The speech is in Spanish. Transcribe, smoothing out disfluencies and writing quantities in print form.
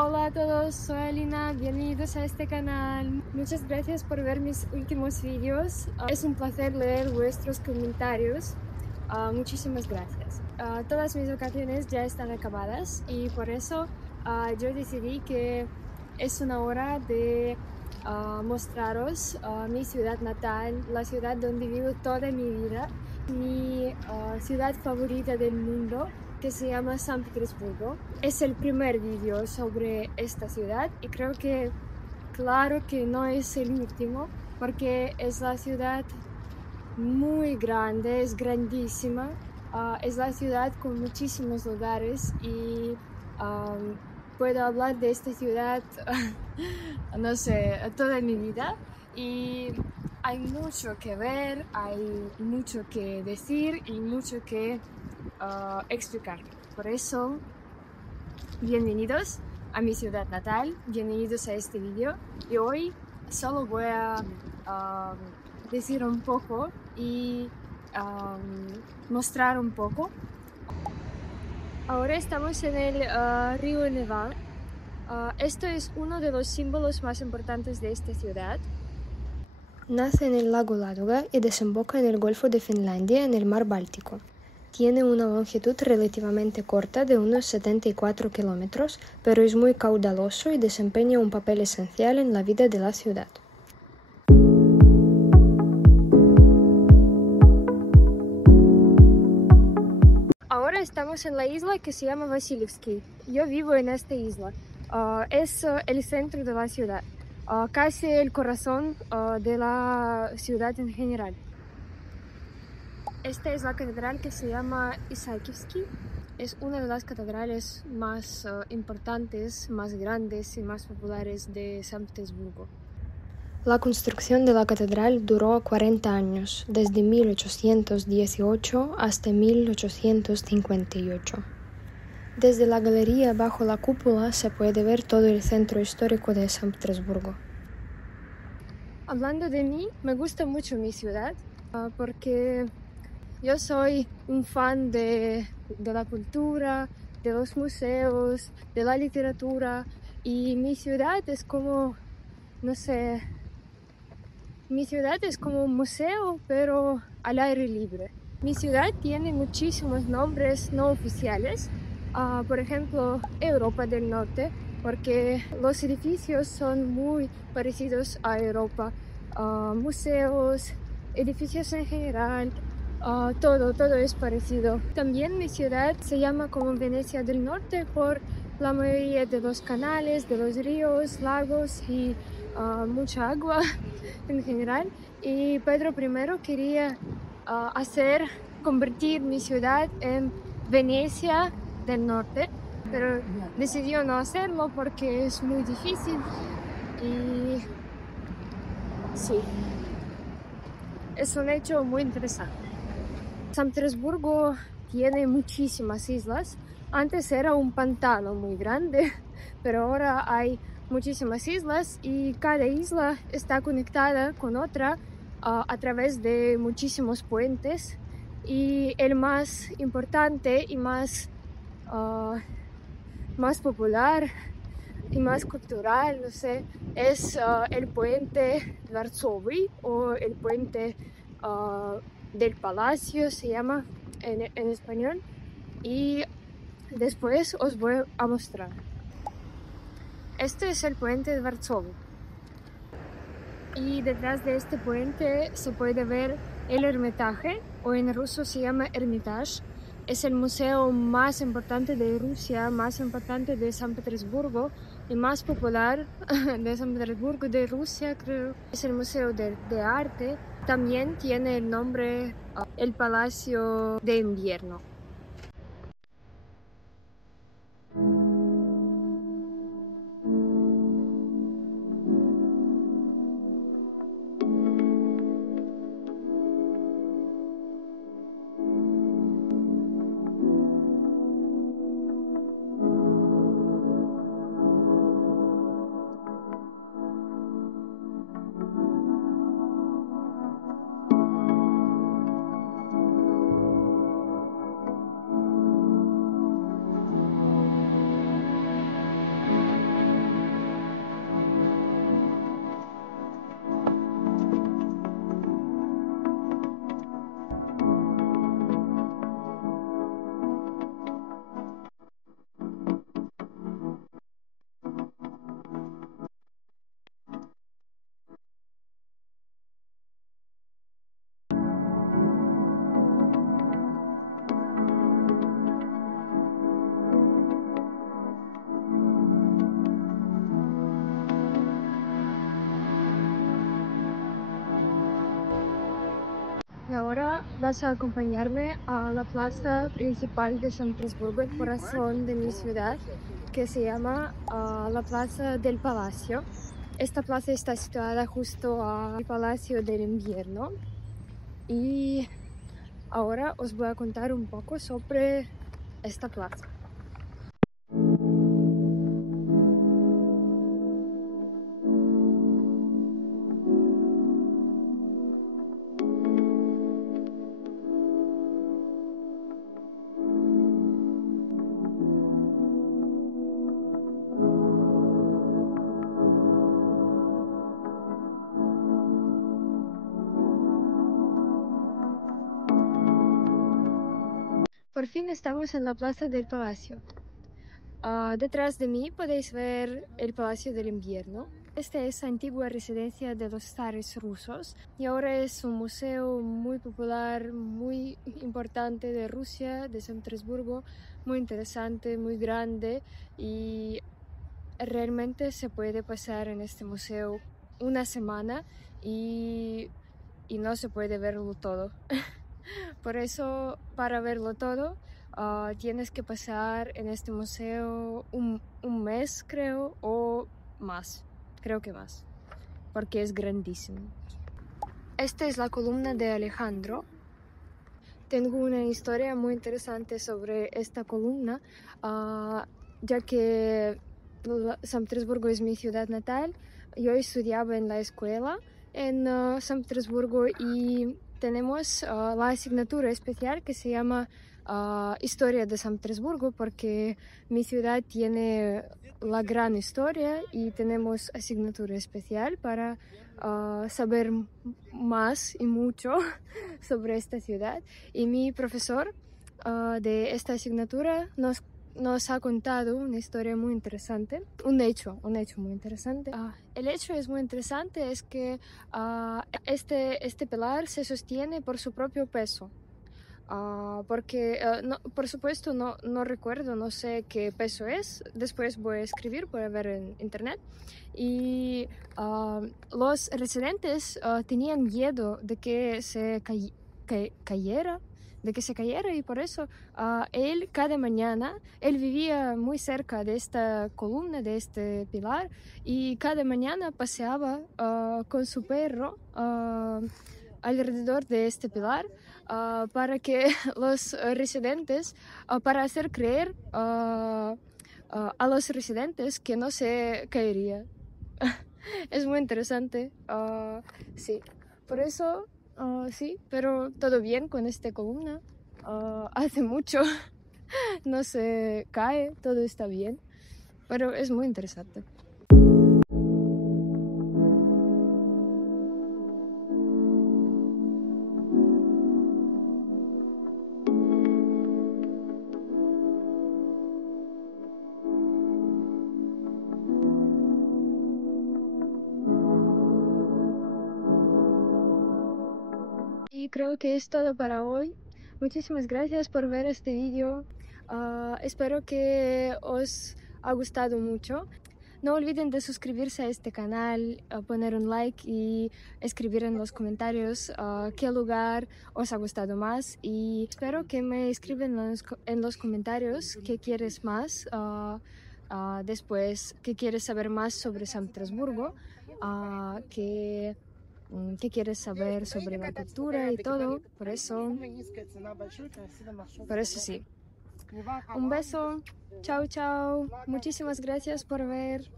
Hola a todos, soy Alina, bienvenidos a este canal. Muchas gracias por ver mis últimos vídeos. Es un placer leer vuestros comentarios. Muchísimas gracias. Todas mis vacaciones ya están acabadas y por eso yo decidí que es una hora de mostraros mi ciudad natal, la ciudad donde vivo toda mi vida, mi ciudad favorita del mundo, que se llama San Petersburgo. Es el primer vídeo sobre esta ciudad y creo que, claro que no es el último, porque es la ciudad muy grande, es grandísima. Es la ciudad con muchísimos lugares y puedo hablar de esta ciudad, no sé, toda mi vida. Y hay mucho que ver, hay mucho que decir y mucho que explicar. Por eso, bienvenidos a mi ciudad natal, bienvenidos a este vídeo. Y hoy solo voy a decir un poco y mostrar un poco. Ahora estamos en el río Neva. Esto es uno de los símbolos más importantes de esta ciudad. Nace en el lago Ládoga y desemboca en el Golfo de Finlandia en el mar Báltico. Tiene una longitud relativamente corta de unos 74 kilómetros, pero es muy caudaloso y desempeña un papel esencial en la vida de la ciudad. Ahora estamos en la isla que se llama Vasilievsky. Yo vivo en esta isla. Es el centro de la ciudad, casi el corazón de la ciudad en general. Esta es la catedral que se llama Isaakivsky. Es una de las catedrales más importantes, más grandes y más populares de San Petersburgo. La construcción de la catedral duró 40 años, desde 1818 hasta 1858. Desde la galería bajo la cúpula se puede ver todo el centro histórico de San Petersburgo. Hablando de mí, me gusta mucho mi ciudad porque yo soy un fan de la cultura, de los museos, de la literatura, y mi ciudad es como, no sé, mi ciudad es como un museo, pero al aire libre. Mi ciudad tiene muchísimos nombres no oficiales, por ejemplo, Europa del Norte, porque los edificios son muy parecidos a Europa. Museos, edificios en general, todo es parecido. También mi ciudad se llama como Venecia del Norte por la mayoría de los canales, de los ríos, lagos y mucha agua en general. Y Pedro I quería convertir mi ciudad en Venecia del Norte, pero decidió no hacerlo porque es muy difícil y sí, es un hecho muy interesante. San Petersburgo tiene muchísimas islas. Antes era un pantano muy grande, pero ahora hay muchísimas islas y cada isla está conectada con otra a través de muchísimos puentes. Y el más importante y más popular y más cultural, no sé, es el puente Dvarsovy o el puente del Palacio, se llama en español, y después os voy a mostrar. Este es el puente de Varsovia y detrás de este puente se puede ver el Hermitage, o en ruso se llama Hermitage. Es el museo más importante de Rusia, más importante de San Petersburgo y más popular de San Petersburgo, de Rusia, creo. Es el museo de arte. También tiene el nombre el Palacio de Invierno. Y ahora vas a acompañarme a la plaza principal de San Petersburgo, el corazón de mi ciudad, que se llama la Plaza del Palacio. Esta plaza está situada justo al Palacio del Invierno. Y ahora os voy a contar un poco sobre esta plaza. Por fin estamos en la Plaza del Palacio. Detrás de mí podéis ver el Palacio del Invierno. Esta es la antigua residencia de los zares rusos y ahora es un museo muy popular, muy importante de Rusia, de San Petersburgo, muy interesante, muy grande, y realmente se puede pasar en este museo una semana y no se puede verlo todo. Por eso, para verlo todo, tienes que pasar en este museo un mes, creo, o más. Creo que más, porque es grandísimo. Esta es la columna de Alejandro. Tengo una historia muy interesante sobre esta columna, ya que San Petersburgo es mi ciudad natal. Yo estudiaba en la escuela en San Petersburgo y tenemos la asignatura especial que se llama Historia de San Petersburgo, porque mi ciudad tiene la gran historia y tenemos asignatura especial para saber más y mucho sobre esta ciudad. Y mi profesor de esta asignatura nos ha contado una historia muy interesante, un hecho muy interesante. El hecho es muy interesante, es que este pilar se sostiene por su propio peso. Porque, por supuesto, no recuerdo, no sé qué peso es. Después voy a escribir, voy a ver en internet. Y los residentes tenían miedo de que se cayera, y por eso él cada mañana, él vivía muy cerca de esta columna, de este pilar, y cada mañana paseaba con su perro alrededor de este pilar para que los residentes, para hacer creer a los residentes que no se caería. Es muy interesante, sí. Por eso, sí, pero todo bien con esta columna. Hace mucho no se cae, todo está bien, pero es muy interesante. Y creo que es todo para hoy. Muchísimas gracias por ver este vídeo. Espero que os ha gustado mucho. No olviden de suscribirse a este canal, poner un like y escribir en los comentarios qué lugar os ha gustado más. Y espero que me escriban en los comentarios qué quieres más, después qué quieres saber más sobre San Petersburgo, qué quieres saber sobre la cultura y todo. Por eso sí. Un beso. Chao, chao. Muchísimas gracias por ver.